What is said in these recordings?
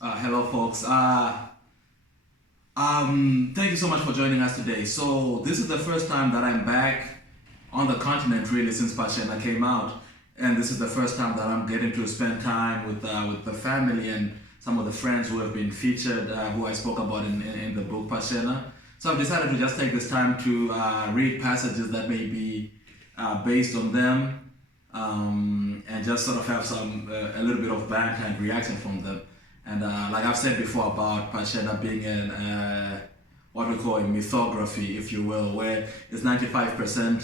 Hello, folks. Thank you so much for joining us today. So this is the first time that I'm back on the continent, really, since Pashena came out, and this is the first time that I'm getting to spend time with the family and some of the friends who have been featured, who I spoke about in the book Pashena. So I've decided to just take this time to read passages that may be based on them, and just sort of have a little bit of banter and reaction from them. And like I've said before about Pashena being what we call a mythography, if you will, where it's 95%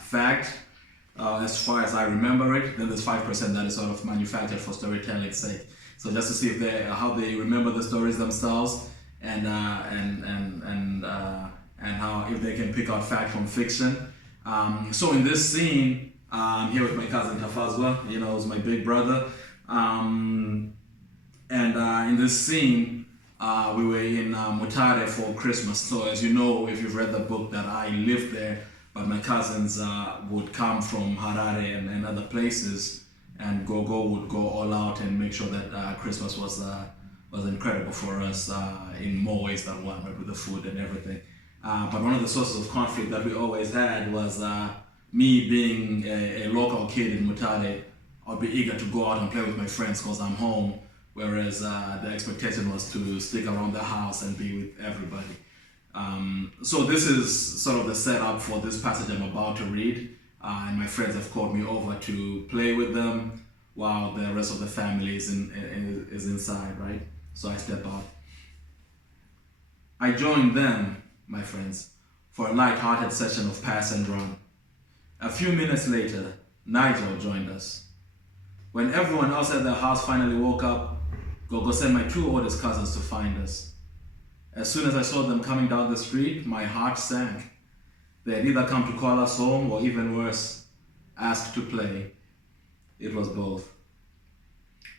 fact, as far as I remember it. Then there's 5% that is sort of manufactured for storytelling's sake. So just to see if how they remember the stories themselves, and how if they can pick out fact from fiction. So in this scene, I'm here with my cousin Tafadzwa, who's my big brother. And in this scene, we were in Mutare for Christmas. So as you know, if you've read the book, that I lived there, but my cousins would come from Harare and other places, and Gogo would go all out and make sure that Christmas was incredible for us in more ways than one, right, with the food and everything. But one of the sources of conflict that we always had was me being a local kid in Mutare. I'd be eager to go out and play with my friends because I'm home, whereas the expectation was to stick around the house and be with everybody. So this is sort of the setup for this passage I'm about to read, and my friends have called me over to play with them while the rest of the family is inside, right? So I step out. I joined them, my friends, for a light-hearted session of pass and run. A few minutes later, Nigel joined us. When everyone else at the house finally woke up, Gogo sent my two oldest cousins to find us. As soon as I saw them coming down the street, my heart sank. They had either come to call us home or, even worse, asked to play. It was both.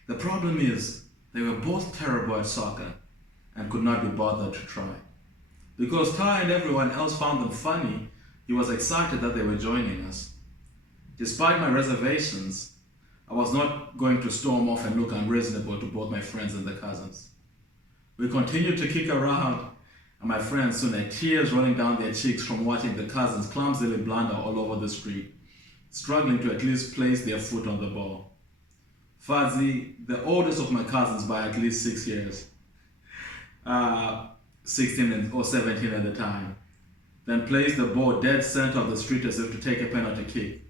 The problem is, they were both terrible at soccer and could not be bothered to try. Because Ty and everyone else found them funny, he was excited that they were joining us. Despite my reservations, I was not going to storm off and look unreasonable to both my friends and the cousins. We continued to kick around, and my friends soon had tears rolling down their cheeks from watching the cousins clumsily blunder all over the street, struggling to at least place their foot on the ball. Fuzzy, the oldest of my cousins by at least 6 years, 16 or 17 at the time, then placed the ball dead center of the street as if to take a penalty kick,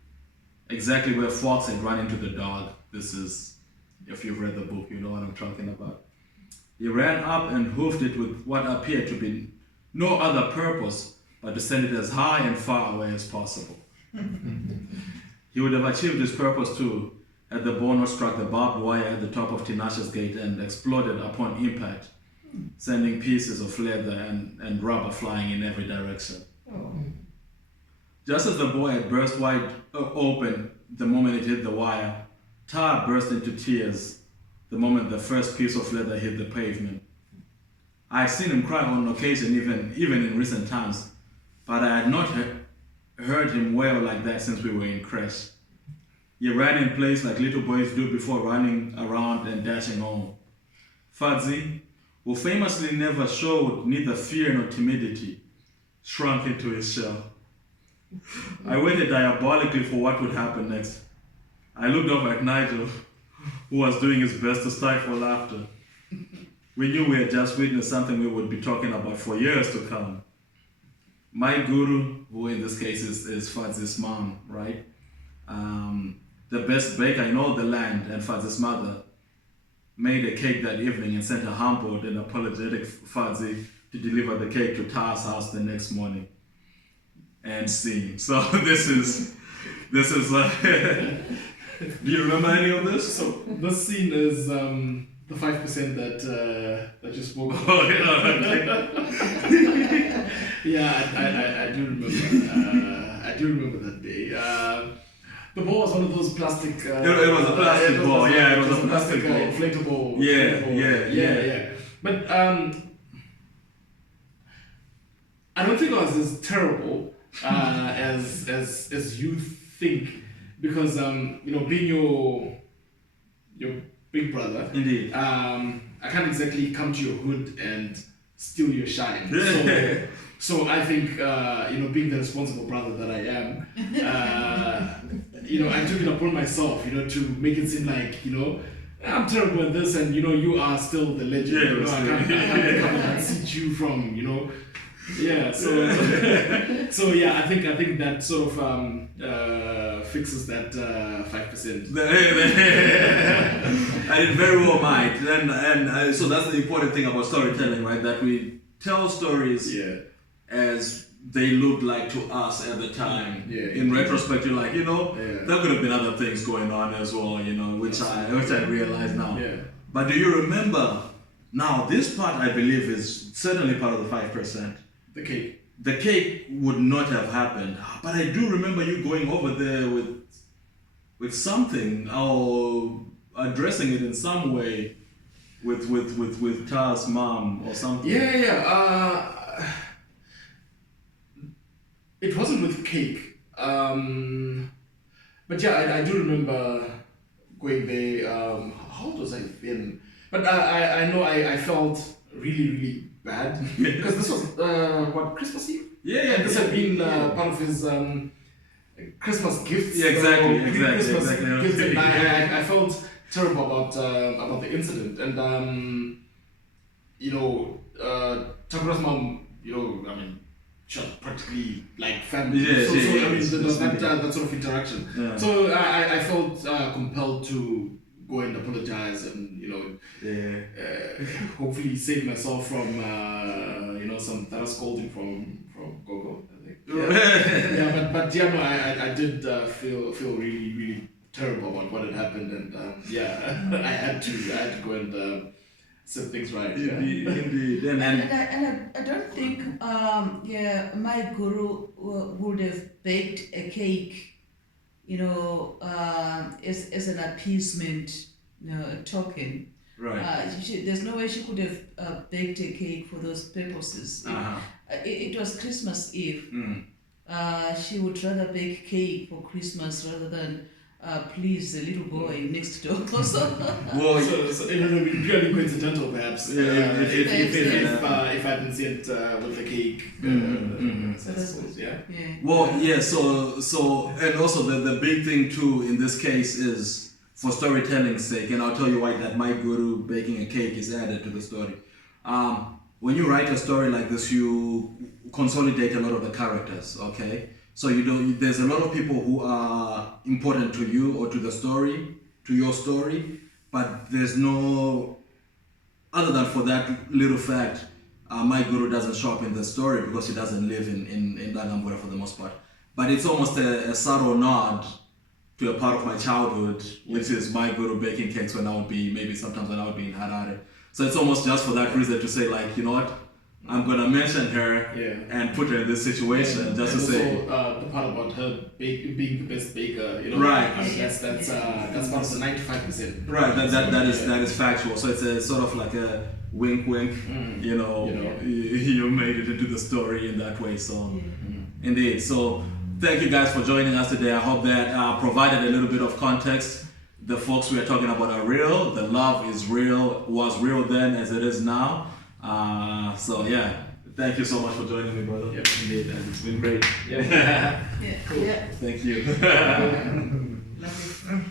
exactly where Fox had run into the dog. This is, if you've read the book, you know what I'm talking about. He ran up and hoofed it with what appeared to be no other purpose but to send it as high and far away as possible. He would have achieved his purpose too, had the ball not struck the barbed wire at the top of Tinashe's gate and exploded upon impact, sending pieces of leather and rubber flying in every direction. Oh. Just as the ball had burst wide open the moment it hit the wire, Tar burst into tears the moment the first piece of leather hit the pavement. I had seen him cry on occasion, even in recent times, but I had not heard him wail like that since we were in creche. He ran in place like little boys do before running around and dashing home. Fudzy, who famously never showed neither fear nor timidity, shrunk into his shell. I waited diabolically for what would happen next. I looked over at Nigel, who was doing his best to stifle laughter. We knew we had just witnessed something we would be talking about for years to come. My guru, who in this case is Fudzy's mom, right? The best baker in all the land, and Fudzy's mother, made a cake that evening and sent a humbled and apologetic Fudzy to deliver the cake to Tar's house the next morning. And scene. So this is do you remember any of this? So this scene is the 5% that you spoke about. Oh, yeah, okay. Yeah, I do remember. I do remember that day. The ball was one of those plastic. It was a plastic ball. Yeah, it was a plastic ball. Inflatable. Yeah. But I don't think it was as terrible as you think, because being your big brother. Indeed. I can't exactly come to your hood and steal your shine. So I think, being the responsible brother that I am, I took it upon myself, to make it seem like, I'm terrible at this, and you are still the legend. I can't come and unseat you from, Yeah. So I think that sort of fixes that 5%. And it very well might, and so that's the important thing about storytelling, right? That we tell stories as they looked like to us at the time. Yeah. In retrospect, you're like, there could have been other things going on as well, which I realize now. Yeah. But do you remember? Now this part, I believe, is certainly part of the 5%. The cake. The cake would not have happened, but I do remember you going over there with something or addressing it in some way with Ta's mom or something. Yeah. It wasn't with cake, but I do remember going there. How old was I then? But I know I felt really, really bad because this was Christmas Eve. Yeah. This had been part of his Christmas gifts. Yeah, exactly. Gifts, and I felt terrible about the incident, and Takura's mom, she was practically like family. There was that sort of interaction. Yeah. So I felt compelled to go and apologize and hopefully save myself from some thorough scolding from Gogo, I think. But I did feel really, really terrible about what had happened, and I had to go and set things right. Indeed. And I don't think my guru would have baked a cake, as an appeasement, token. right. There's no way she could have baked a cake for those purposes. It was Christmas Eve. She would rather bake cake for Christmas rather than please the little boy next door. Well, So it would have been purely coincidental, perhaps. If I hadn't seen it with the cake. So that's yeah. Well, yeah. So and also the big thing too in this case is for storytelling's sake, and I'll tell you why that my guru baking a cake is added to the story. When you write a story like this, you consolidate a lot of the characters. Okay. So there's a lot of people who are important to you or to the story, to your story, but there's no, other than for that little fact, my guru doesn't show up in the story because he doesn't live in Dagambura for the most part. But it's almost a subtle nod to a part of my childhood, which is my guru baking cakes sometimes when I would be in Harare. So it's almost just for that reason to say, like, you know what? I'm gonna mention her and put her in this situation just to say. The part about her being the best baker, Right. That's part of the 95%. Right. That is factual. So it's a sort of like a wink, you made it into the story in that way. So indeed. So thank you guys for joining us today. I hope that provided a little bit of context. The folks we are talking about are real. The love is real. Was real then as it is now. Thank you so much for joining me, brother. Yep, indeed, It's been great. Yeah. Cool. Thank you. Lovely.